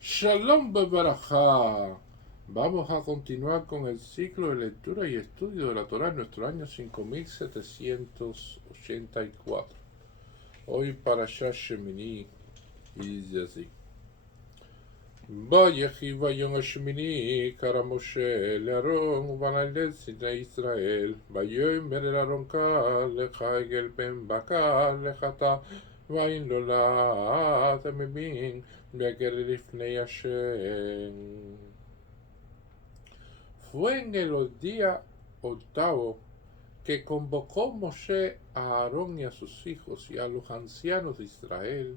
Shalom Bebarajá. Vamos a continuar con el ciclo de lectura y estudio de la Torah en nuestro año 5784. Hoy para Shemini y dice así. ויחי ביום השמיני קרא משה לאהרון ובני לבני ישראל ויאמר אל אהרון קרא לך עגל בן בקר לחטא ואין לו להט המבין ויגר לפני השם. Fue en el día octavo que convocó Moshe a Aarón y a sus hijos y a los ancianos de Israel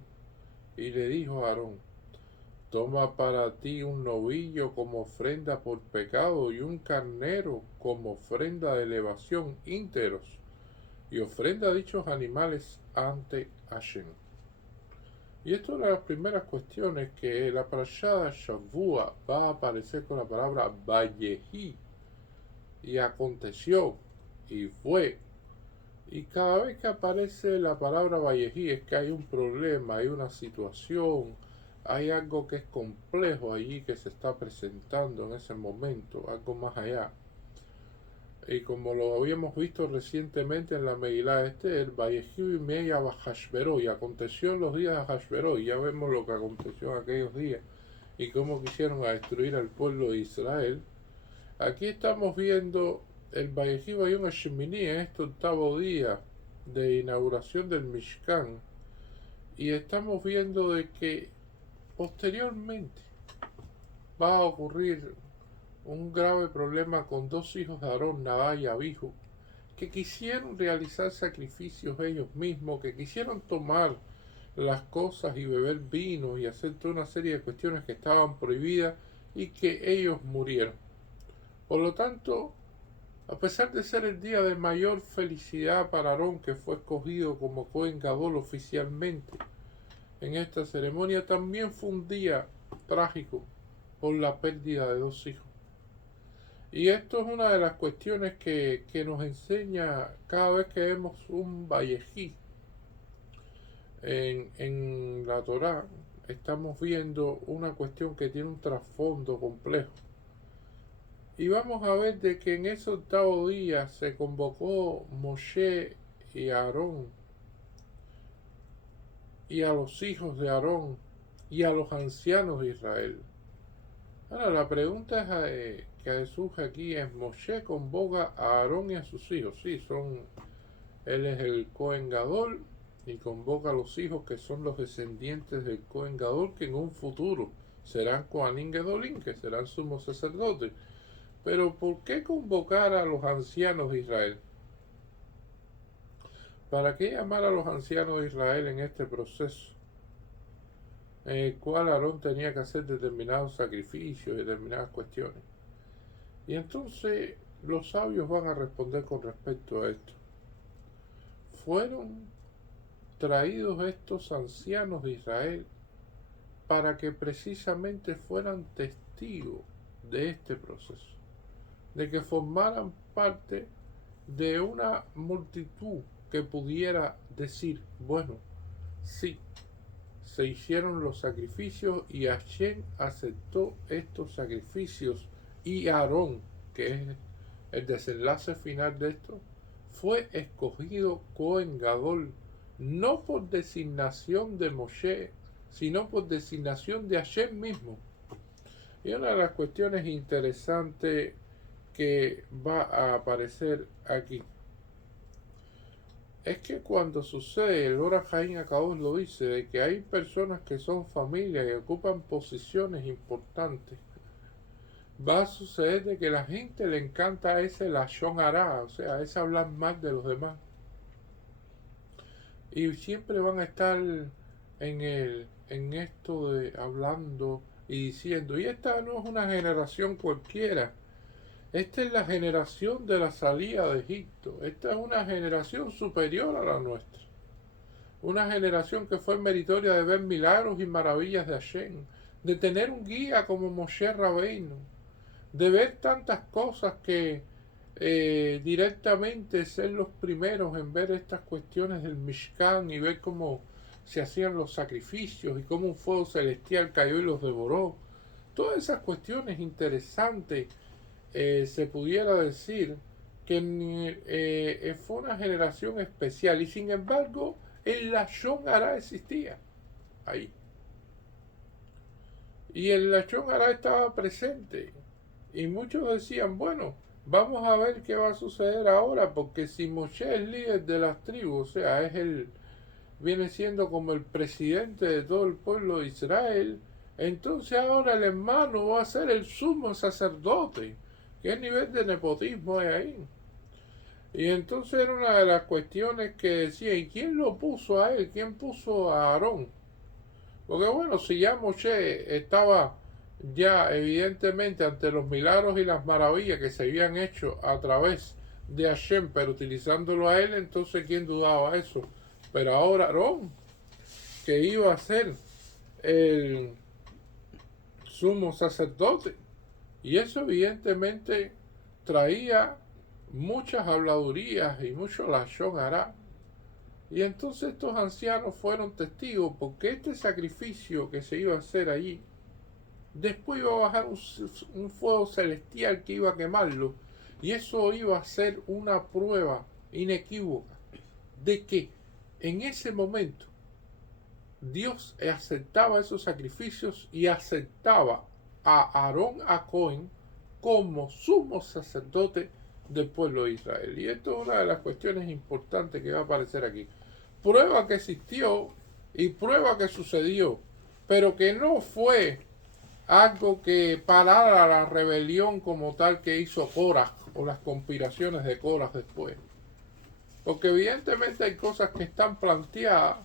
y le dijo a Aarón: toma para ti un novillo como ofrenda por pecado y un carnero como ofrenda de elevación íntegros, y ofrenda dichos animales ante Hashem. Y esto es una de las primeras cuestiones que la parashá Shavua va a aparecer con la palabra Vayehi, y aconteció, y fue. Y cada vez que aparece la palabra Vayehi es que hay un problema, hay una situación, hay algo que es complejo allí que se está presentando en ese momento, algo más allá. Y como lo habíamos visto recientemente en la Megilá Esther, Vayehi Meya Hashveró, y aconteció en los días de Hashveró, y ya vemos lo que aconteció en aquellos días y cómo quisieron destruir al pueblo de Israel. Aquí estamos viendo el Vayehi Bayom Hashemini en este octavo día de inauguración del Mishkan, y estamos viendo de que posteriormente va a ocurrir un grave problema con dos hijos de Aarón, Nadab y Abihu, que quisieron realizar sacrificios ellos mismos, que quisieron tomar las cosas y beber vino y hacer toda una serie de cuestiones que estaban prohibidas, y que ellos murieron. Por lo tanto, a pesar de ser el día de mayor felicidad para Aarón, que fue escogido como Cohen Gadol oficialmente en esta ceremonia, también fue un día trágico por la pérdida de dos hijos. Y esto es una de las cuestiones que nos enseña cada vez que vemos un Vayehi en la Torá. Estamos viendo una cuestión que tiene un trasfondo complejo. Y vamos a ver de que en ese octavo día se convocó Moshe y a Aarón, y a los hijos de Aarón, y a los ancianos de Israel. Ahora, la pregunta que surge aquí es: Moshe convoca a Aarón y a sus hijos. Sí, él es el Cohen Gadol, y convoca a los hijos que son los descendientes del Cohen Gadol, que en un futuro serán Kohanim Gedolim, que serán sumos sacerdotes. Pero ¿por qué convocar a los ancianos de Israel? ¿Para qué llamar a los ancianos de Israel en este proceso en el cual Aarón tenía que hacer determinados sacrificios y determinadas cuestiones? Y entonces los sabios van a responder con respecto a esto. Fueron traídos estos ancianos de Israel para que precisamente fueran testigos de este proceso, de que formaran parte de una multitud que pudiera decir: bueno, sí, se hicieron los sacrificios y Hashem aceptó estos sacrificios, y Aarón, que es el desenlace final de esto, fue escogido Cohen Gadol, no por designación de Moshe, sino por designación de Hashem mismo. Y una de las cuestiones interesantes que va a aparecer aquí es que cuando sucede, el Ora Jaim Akadosh lo dice, de que hay personas que son familia y ocupan posiciones importantes, va a suceder de que la gente le encanta ese lashon hara, o sea, ese hablar mal de los demás. Y siempre van a estar en esto de hablando y diciendo. Y esta no es una generación cualquiera. Esta es la generación de la salida de Egipto. Esta es una generación superior a la nuestra. Una generación que fue meritoria de ver milagros y maravillas de Hashem, de tener un guía como Moshe Rabbeinu, de ver tantas cosas que directamente ser los primeros en ver estas cuestiones del Mishkan y ver cómo se hacían los sacrificios y cómo un fuego celestial cayó y los devoró. Todas esas cuestiones interesantes, se pudiera decir que fue una generación especial, y sin embargo el Lashon Hara existía ahí. Y el Lashon Hara estaba presente. Y muchos decían, bueno, vamos a ver qué va a suceder ahora, porque si Moshe es líder de las tribus, o sea, viene siendo como el presidente de todo el pueblo de Israel, entonces ahora el hermano va a ser el sumo sacerdote. ¿Qué nivel de nepotismo hay ahí? Y entonces era una de las cuestiones que decía, ¿y quién lo puso a él? ¿Quién puso a Aarón? Porque bueno, si ya Moshe estaba ya evidentemente ante los milagros y las maravillas que se habían hecho a través de Hashem, pero utilizándolo a él, entonces ¿quién dudaba eso? Pero ahora Aarón, que iba a ser el sumo sacerdote, y eso evidentemente traía muchas habladurías y mucho lashon hará. Y entonces estos ancianos fueron testigos, porque este sacrificio que se iba a hacer allí, después iba a bajar un fuego celestial que iba a quemarlo, y eso iba a ser una prueba inequívoca de que en ese momento Dios aceptaba esos sacrificios y aceptaba a Aarón a Cohen como sumo sacerdote del pueblo de Israel. Y esto es una de las cuestiones importantes que va a aparecer aquí. Prueba que existió y prueba que sucedió, pero que no fue algo que parara la rebelión como tal que hizo Korah o las conspiraciones de Korah después. Porque evidentemente hay cosas que están planteadas,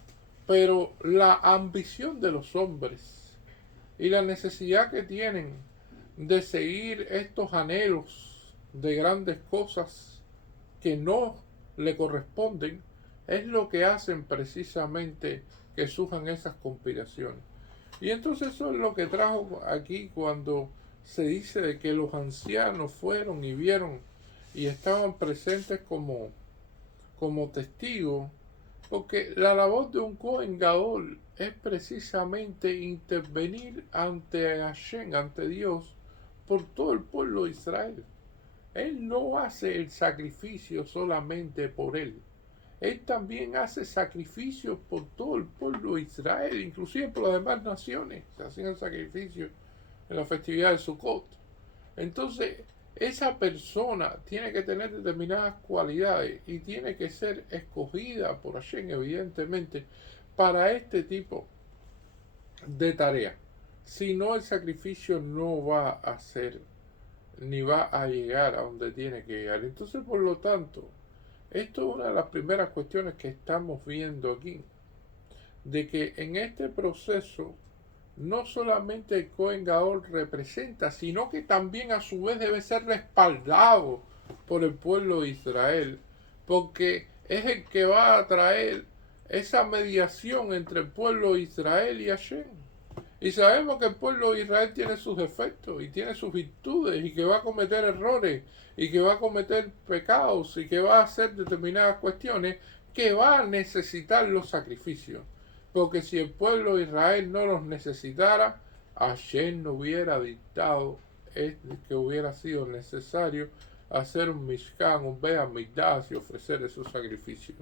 pero la ambición de los hombres y la necesidad que tienen de seguir estos anhelos de grandes cosas que no le corresponden es lo que hacen precisamente que surjan esas conspiraciones. Y entonces eso es lo que trajo aquí cuando se dice de que los ancianos fueron y vieron y estaban presentes como testigos, porque la labor de un Kohen Gadol es precisamente intervenir ante Hashem, ante Dios, por todo el pueblo de Israel. Él no hace el sacrificio solamente por él. Él también hace sacrificios por todo el pueblo de Israel, inclusive por las demás naciones. Se hacían sacrificios en la festividad de Sukkot. Entonces, esa persona tiene que tener determinadas cualidades y tiene que ser escogida por Hashem, evidentemente, para este tipo de tarea. Si no, el sacrificio no va a ser ni va a llegar a donde tiene que llegar. Entonces, por lo tanto, esto es una de las primeras cuestiones que estamos viendo aquí, de que en este proceso no solamente el Kohen Gadol representa, sino que también a su vez debe ser respaldado por el pueblo de Israel, porque es el que va a traer esa mediación entre el pueblo de Israel y Hashem. Y sabemos que el pueblo de Israel tiene sus defectos y tiene sus virtudes y que va a cometer errores y que va a cometer pecados y que va a hacer determinadas cuestiones que va a necesitar los sacrificios. Porque si el pueblo de Israel no los necesitara, Hashem no hubiera dictado que hubiera sido necesario hacer un Mishkan, un Beit HaMikdash y ofrecer esos sacrificios.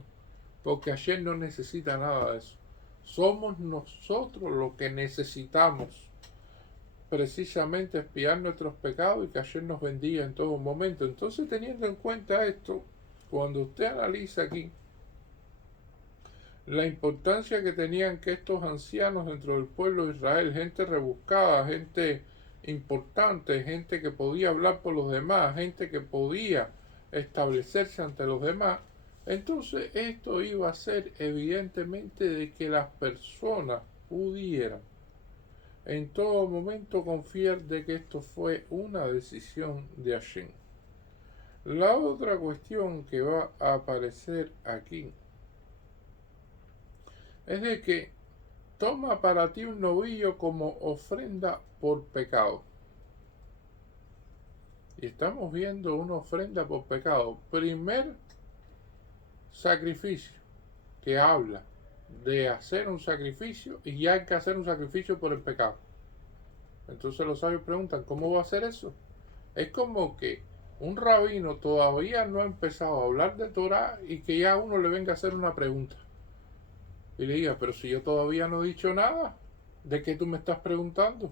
Porque Hashem no necesita nada de eso. Somos nosotros los que necesitamos precisamente expiar nuestros pecados y que Hashem nos bendiga en todo momento. Entonces, teniendo en cuenta esto, cuando usted analiza aquí la importancia que tenían que estos ancianos dentro del pueblo de Israel, gente rebuscada, gente importante, gente que podía hablar por los demás, gente que podía establecerse ante los demás, entonces esto iba a ser evidentemente de que las personas pudieran en todo momento confiar de que esto fue una decisión de Hashem. La otra cuestión que va a aparecer aquí es de que toma para ti un novillo como ofrenda por pecado. Y estamos viendo una ofrenda por pecado. Primer sacrificio que habla de hacer un sacrificio y ya hay que hacer un sacrificio por el pecado. Entonces los sabios preguntan, ¿cómo va a hacer eso? Es como que un rabino todavía no ha empezado a hablar de Torah y que ya uno le venga a hacer una pregunta. Y le diga, pero si yo todavía no he dicho nada, ¿de qué tú me estás preguntando?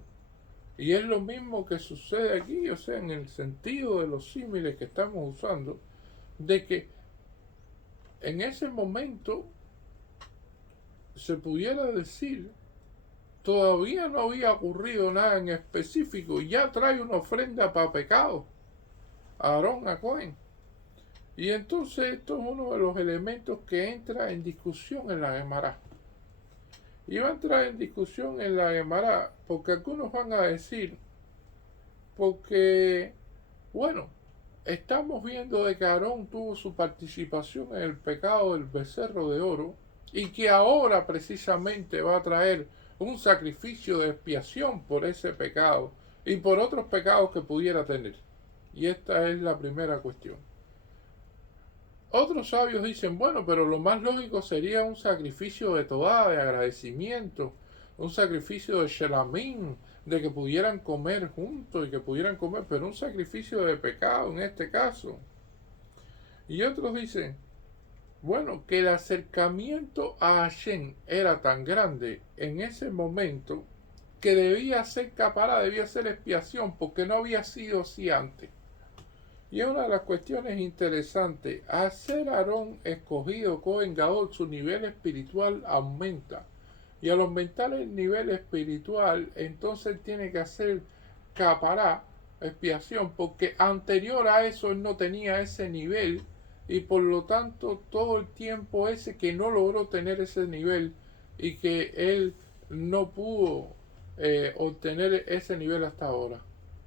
Y es lo mismo que sucede aquí, o sea, en el sentido de los símiles que estamos usando, de que en ese momento se pudiera decir, todavía no había ocurrido nada en específico, ya trae una ofrenda para pecado, Aarón a Cohen. Y entonces esto es uno de los elementos que entra en discusión en la Gemara. Y va a entrar en discusión en la Gemara, porque algunos van a decir, porque, bueno, estamos viendo de que Aarón tuvo su participación en el pecado del becerro de oro y que ahora precisamente va a traer un sacrificio de expiación por ese pecado y por otros pecados que pudiera tener. Y esta es la primera cuestión. Otros sabios dicen, bueno, pero lo más lógico sería un sacrificio de Tobá, de agradecimiento, un sacrificio de Shelamín, de que pudieran comer juntos y que pudieran comer, pero un sacrificio de pecado en este caso. Y otros dicen, bueno, que el acercamiento a Hashem era tan grande en ese momento que debía ser capará, debía ser expiación, porque no había sido así antes. Y es una de las cuestiones interesantes. Al ser Aarón escogido Cohen Gadol, su nivel espiritual aumenta. Y al aumentar el nivel espiritual, entonces tiene que hacer capará, expiación, porque anterior a eso él no tenía ese nivel y por lo tanto todo el tiempo ese que no logró tener ese nivel y que él no pudo obtener ese nivel hasta ahora.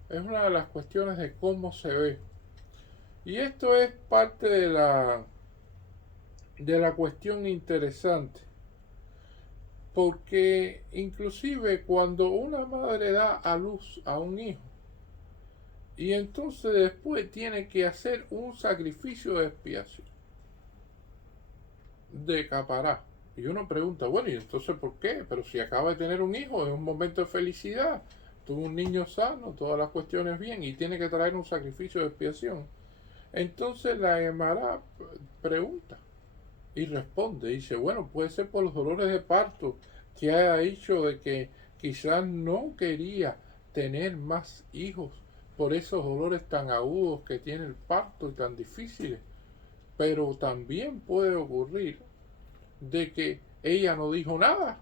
Es una de las cuestiones de cómo se ve. Y esto es parte de la cuestión interesante, porque inclusive cuando una madre da a luz a un hijo y entonces después tiene que hacer un sacrificio de expiación, de capará, y uno pregunta, bueno, ¿y entonces por qué? Pero si acaba de tener un hijo, es un momento de felicidad, tuvo un niño sano, todas las cuestiones bien, y tiene que traer un sacrificio de expiación. Entonces la Gemara pregunta y responde, dice, bueno, puede ser por los dolores de parto que haya dicho de que quizás no quería tener más hijos por esos dolores tan agudos que tiene el parto y tan difíciles. Pero también puede ocurrir de que ella no dijo nada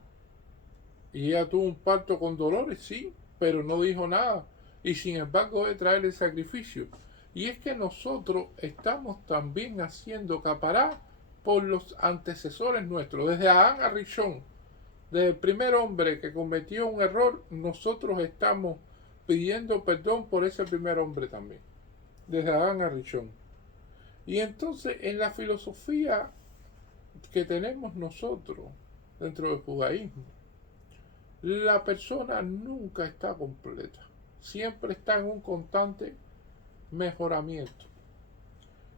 y ella tuvo un parto con dolores, sí, pero no dijo nada y sin embargo debe traer el sacrificio. Y es que nosotros estamos también haciendo capará por los antecesores nuestros, desde Adán a Rishon, desde el primer hombre que cometió un error, nosotros estamos pidiendo perdón por ese primer hombre también, desde Adán a Rishon. Y entonces en la filosofía que tenemos nosotros dentro del judaísmo, la persona nunca está completa, siempre está en un constante mejoramiento.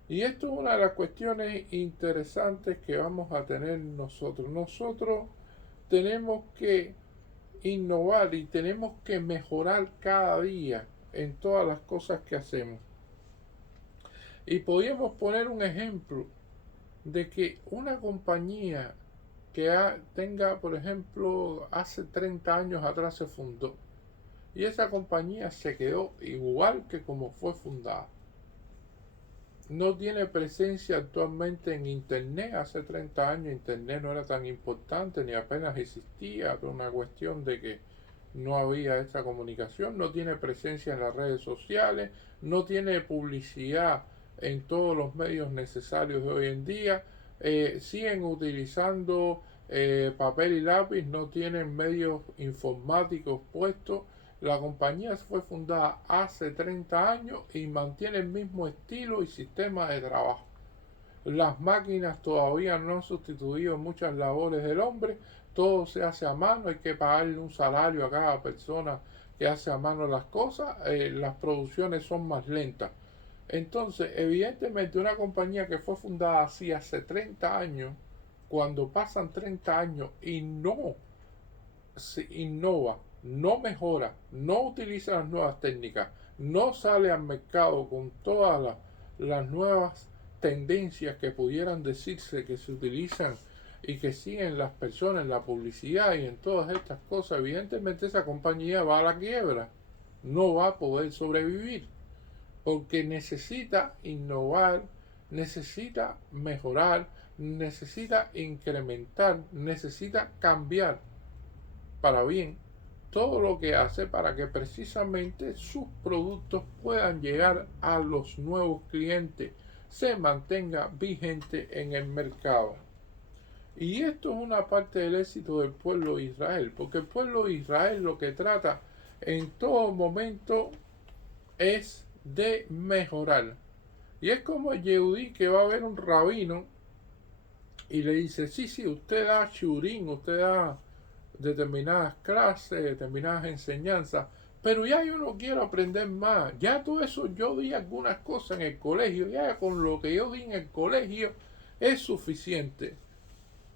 Y esto es una de las cuestiones interesantes que vamos a tener nosotros. Nosotros tenemos que innovar y tenemos que mejorar cada día en todas las cosas que hacemos. Y podríamos poner un ejemplo de que una compañía que tenga, por ejemplo, hace 30 años atrás se fundó y esa compañía se quedó igual que como fue fundada. No tiene presencia actualmente en Internet. Hace 30 años Internet no era tan importante ni apenas existía, por una cuestión de que no había esta comunicación. No tiene presencia en las redes sociales, no tiene publicidad en todos los medios necesarios de hoy en día. Siguen utilizando papel y lápiz, no tienen medios informáticos puestos. La compañía fue fundada hace 30 años y mantiene el mismo estilo y sistema de trabajo. Las máquinas todavía no han sustituido muchas labores del hombre, todo se hace a mano, hay que pagarle un salario a cada persona que hace a mano las cosas, las producciones son más lentas. Entonces, evidentemente una compañía que fue fundada así hace 30 años, cuando pasan 30 años y no se innova, no mejora, no utiliza las nuevas técnicas, no sale al mercado con todas las nuevas tendencias que pudieran decirse que se utilizan y que siguen las personas en la publicidad y en todas estas cosas, evidentemente esa compañía va a la quiebra, no va a poder sobrevivir, porque necesita innovar, necesita mejorar, necesita incrementar, necesita cambiar para bien todo lo que hace para que precisamente sus productos puedan llegar a los nuevos clientes, se mantenga vigente en el mercado. Y esto es una parte del éxito del pueblo de Israel, porque el pueblo de Israel lo que trata en todo momento es de mejorar. Y es como el Yehudí que va a ver un rabino y le dice, sí, usted da shurim, usted da determinadas clases, determinadas enseñanzas, pero ya yo no quiero aprender más, ya todo eso yo di algunas cosas en el colegio, ya con lo que yo di en el colegio es suficiente.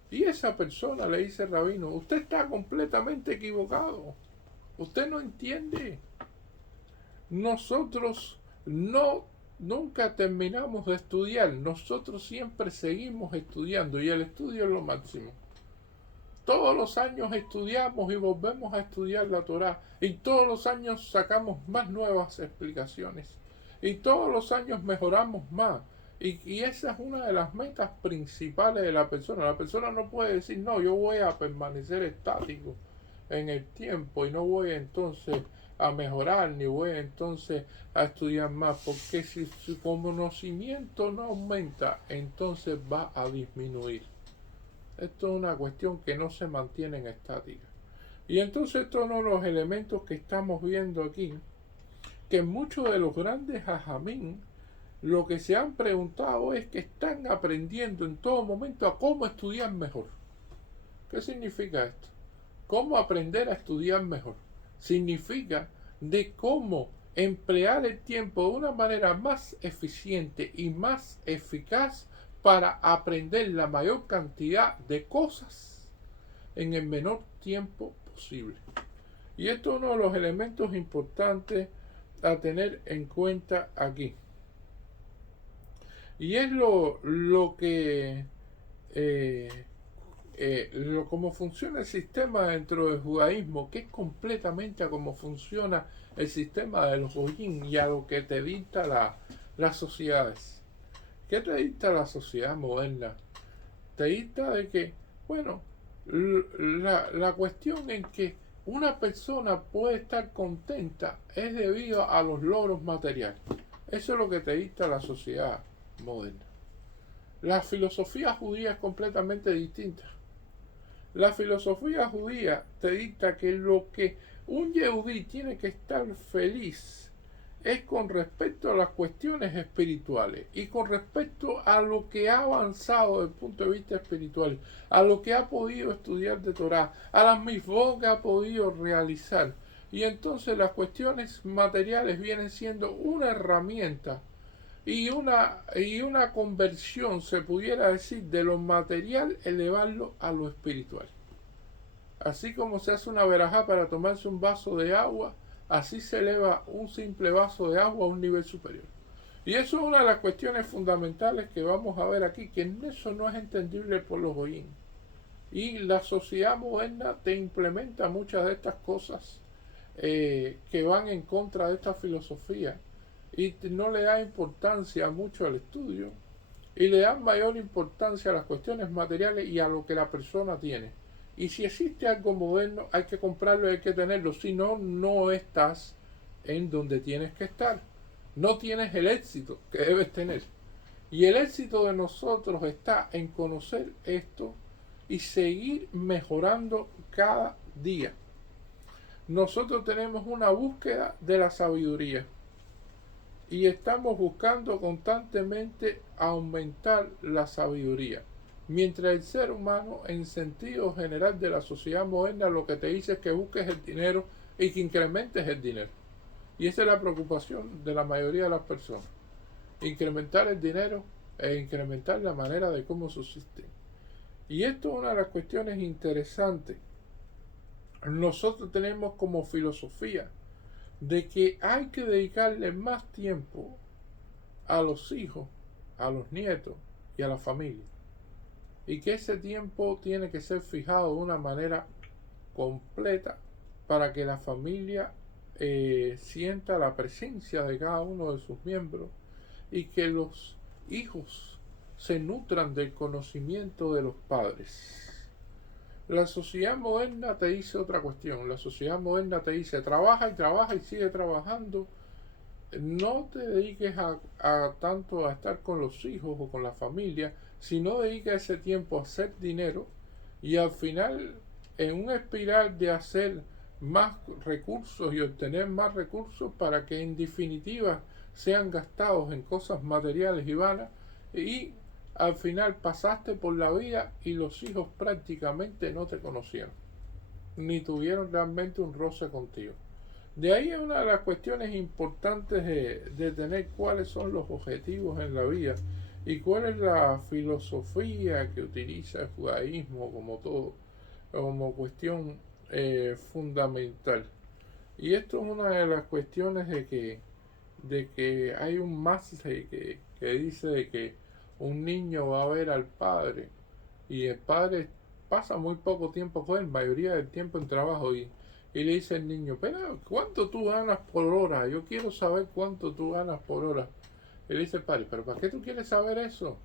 Y esa persona le dice al rabino, usted está completamente equivocado, usted no entiende, nosotros nunca terminamos de estudiar, nosotros siempre seguimos estudiando y el estudio es lo máximo. Todos los años estudiamos y volvemos a estudiar la Torá. Y todos los años sacamos más nuevas explicaciones. Y todos los años mejoramos más. Y esa es una de las metas principales de la persona. La persona no puede decir, no, yo voy a permanecer estático en el tiempo y no voy entonces a mejorar ni voy entonces a estudiar más. Porque si su conocimiento no aumenta, entonces va a disminuir. Esto es una cuestión que no se mantiene en estática. Y entonces estos son los elementos que estamos viendo aquí, que muchos de los grandes hajamim lo que se han preguntado es que están aprendiendo en todo momento a cómo estudiar mejor. ¿Qué significa esto? ¿Cómo aprender a estudiar mejor? Significa de cómo emplear el tiempo de una manera más eficiente y más eficaz para aprender la mayor cantidad de cosas en el menor tiempo posible. Y esto es uno de los elementos importantes a tener en cuenta aquí. Y es lo que cómo funciona el sistema dentro del judaísmo, que es completamente a cómo funciona el sistema de los goyim y a lo que te dicta las sociedades. ¿Qué te dicta la sociedad moderna? Te dicta de que, bueno, la cuestión en que una persona puede estar contenta es debido a los logros materiales. Eso es lo que te dicta la sociedad moderna. La filosofía judía es completamente distinta. La filosofía judía te dicta que lo que un yehudí tiene que estar feliz es con respecto a las cuestiones espirituales y con respecto a lo que ha avanzado desde el punto de vista espiritual, a lo que ha podido estudiar de Torah, a las misvot que ha podido realizar. Y entonces las cuestiones materiales vienen siendo una herramienta y una conversión, se pudiera decir, de lo material, elevarlo a lo espiritual. Así como se hace una verajá para tomarse un vaso de agua, así se eleva un simple vaso de agua a un nivel superior. Y eso es una de las cuestiones fundamentales que vamos a ver aquí, que en eso no es entendible por los goyim. Y la sociedad moderna te implementa muchas de estas cosas que van en contra de esta filosofía y no le da importancia mucho al estudio y le dan mayor importancia a las cuestiones materiales y a lo que la persona tiene. Y si existe algo moderno, hay que comprarlo y hay que tenerlo. Si no, no estás en donde tienes que estar. No tienes el éxito que debes tener. Y el éxito de nosotros está en conocer esto y seguir mejorando cada día. Nosotros tenemos una búsqueda de la sabiduría. Y estamos buscando constantemente aumentar la sabiduría. Mientras el ser humano, en sentido general de la sociedad moderna, lo que te dice es que busques el dinero y que incrementes el dinero. Y esa es la preocupación de la mayoría de las personas. Incrementar el dinero e incrementar la manera de cómo subsisten. Y esto es una de las cuestiones interesantes. Nosotros tenemos como filosofía de que hay que dedicarle más tiempo a los hijos, a los nietos y a la familia. Y que ese tiempo tiene que ser fijado de una manera completa para que la familia sienta la presencia de cada uno de sus miembros y que los hijos se nutran del conocimiento de los padres. La sociedad moderna te dice otra cuestión. La sociedad moderna te dice trabaja y trabaja y sigue trabajando. No te dediques a tanto a estar con los hijos o con la familia, sino dedica ese tiempo a hacer dinero y al final en un espiral de hacer más recursos y obtener más recursos para que en definitiva sean gastados en cosas materiales y vanas y al final pasaste por la vida y los hijos prácticamente no te conocieron ni tuvieron realmente un roce contigo. De ahí es una de las cuestiones importantes de tener cuáles son los objetivos en la vida y cuál es la filosofía que utiliza el judaísmo como todo, como cuestión fundamental. Y esto es una de las cuestiones de que hay un más que dice de que un niño va a ver al padre y el padre pasa muy poco tiempo con él, mayoría del tiempo en trabajo y le dice al niño, pero ¿cuánto tú ganas por hora? Yo quiero saber cuánto tú ganas por hora. Y le dice el padre, pero ¿para qué tú quieres saber eso?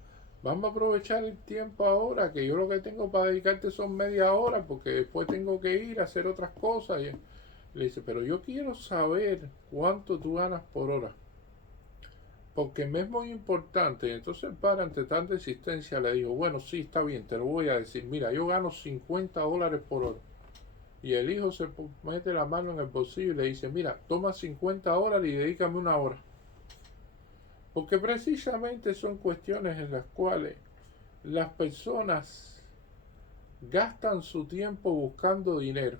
Vamos a aprovechar el tiempo ahora, que yo lo que tengo para dedicarte son media hora, porque después tengo que ir a hacer otras cosas. Y le dice, pero yo quiero saber cuánto tú ganas por hora. Porque me es muy importante. Entonces el padre, ante tanta insistencia, le dijo, bueno, sí, está bien, te lo voy a decir. Mira, yo gano $50 por hora. Y el hijo se mete la mano en el bolsillo y le dice, mira, toma $50 y dedícame una hora. Porque precisamente son cuestiones en las cuales las personas gastan su tiempo buscando dinero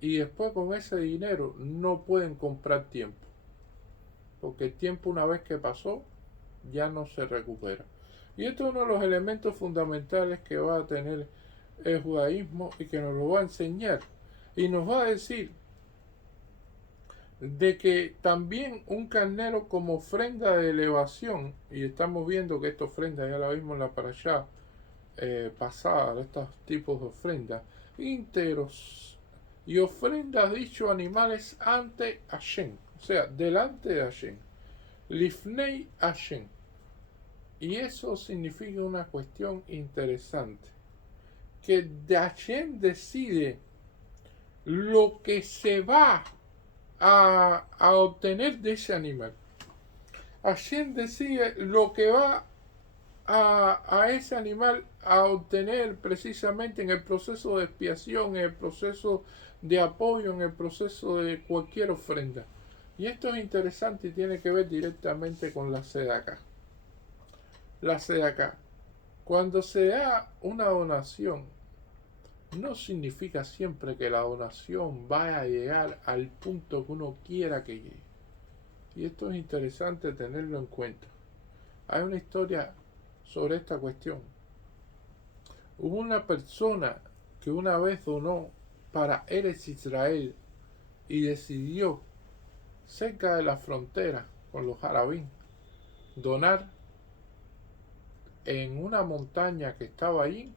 y después con ese dinero no pueden comprar tiempo. Porque el tiempo una vez que pasó ya no se recupera. Y esto es uno de los elementos fundamentales que va a tener el judaísmo y que nos lo va a enseñar. Y nos va a decir de que también un carnero como ofrenda de elevación, y estamos viendo que esta ofrenda ya la vimos en la parashá pasada, de estos tipos de ofrendas, íntegros y ofrendas dicho animales ante Hashem, o sea, delante de Hashem, Lifnei Hashem. Y eso significa una cuestión interesante, que Hashem decide lo que se va a obtener de ese animal. Hashem decide lo que va a ese animal a obtener precisamente en el proceso de expiación, en el proceso de apoyo, en el proceso de cualquier ofrenda. Y esto es interesante y tiene que ver directamente con la sedaká. La sedaká. Cuando se da una donación, no significa siempre que la donación vaya a llegar al punto que uno quiera que llegue. Y esto es interesante tenerlo en cuenta. Hay una historia sobre esta cuestión. Hubo una persona que una vez donó para Eretz Israel y decidió, cerca de la frontera con los Arabín, donar en una montaña que estaba allí,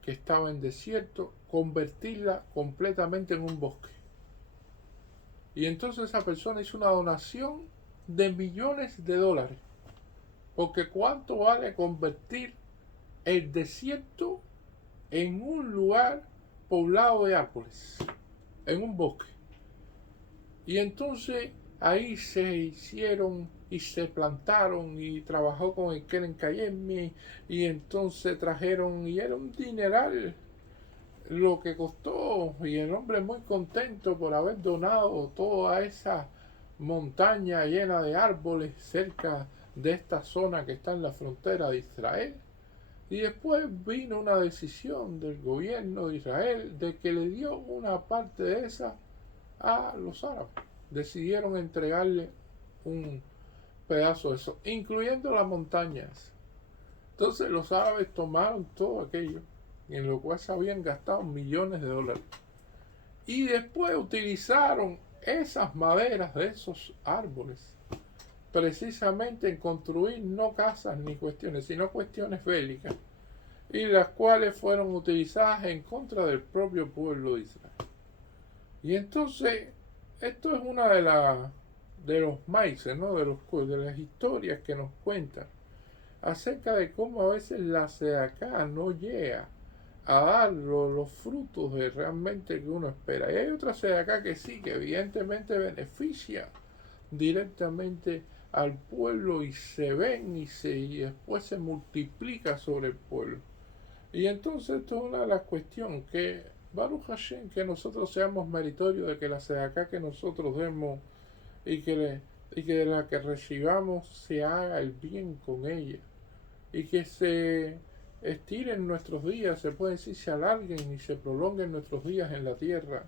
que estaba en desierto, convertirla completamente en un bosque. Y entonces esa persona hizo una donación de millones de dólares. Porque ¿cuánto vale convertir el desierto en un lugar poblado de árboles? En un bosque. Y entonces ahí se hicieron y se plantaron y trabajó con el Keren Kayemi y entonces trajeron y era un dineral lo que costó y el hombre muy contento por haber donado toda esa montaña llena de árboles cerca de esta zona que está en la frontera de Israel. Y después vino una decisión del gobierno de Israel de que le dio una parte de esa a los árabes. Decidieron entregarle un pedazo de eso, incluyendo las montañas. Entonces los árabes tomaron todo aquello en lo cual se habían gastado millones de dólares. Y después utilizaron esas maderas de esos árboles precisamente en construir no casas ni cuestiones, sino cuestiones bélicas, y las cuales fueron utilizadas en contra del propio pueblo de Israel. Y entonces, esto es una de los maices, ¿no? De las historias que nos cuentan acerca de cómo a veces la SEDACA no llega a dar los frutos de realmente que uno espera. Y hay otra SEDACA que sí, que evidentemente beneficia directamente al pueblo y se ven y después se multiplica sobre el pueblo. Y entonces esto es una de las cuestiones que Baruch Hashem, que nosotros seamos meritorios de que la SEDACA que nosotros demos y que de la que recibamos se haga el bien con ella y que se estiren nuestros días, se puede decir, se alarguen y se prolonguen nuestros días en la tierra,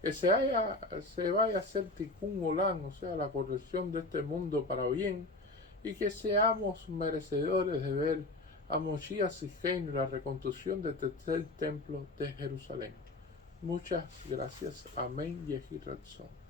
que se vaya a hacer tikkun olam, o sea, la corrección de este mundo para bien, y que seamos merecedores de ver a Moshiach Sijén y la reconstrucción del tercer templo de Jerusalén. Muchas gracias. Amén. Yehi Ratzon.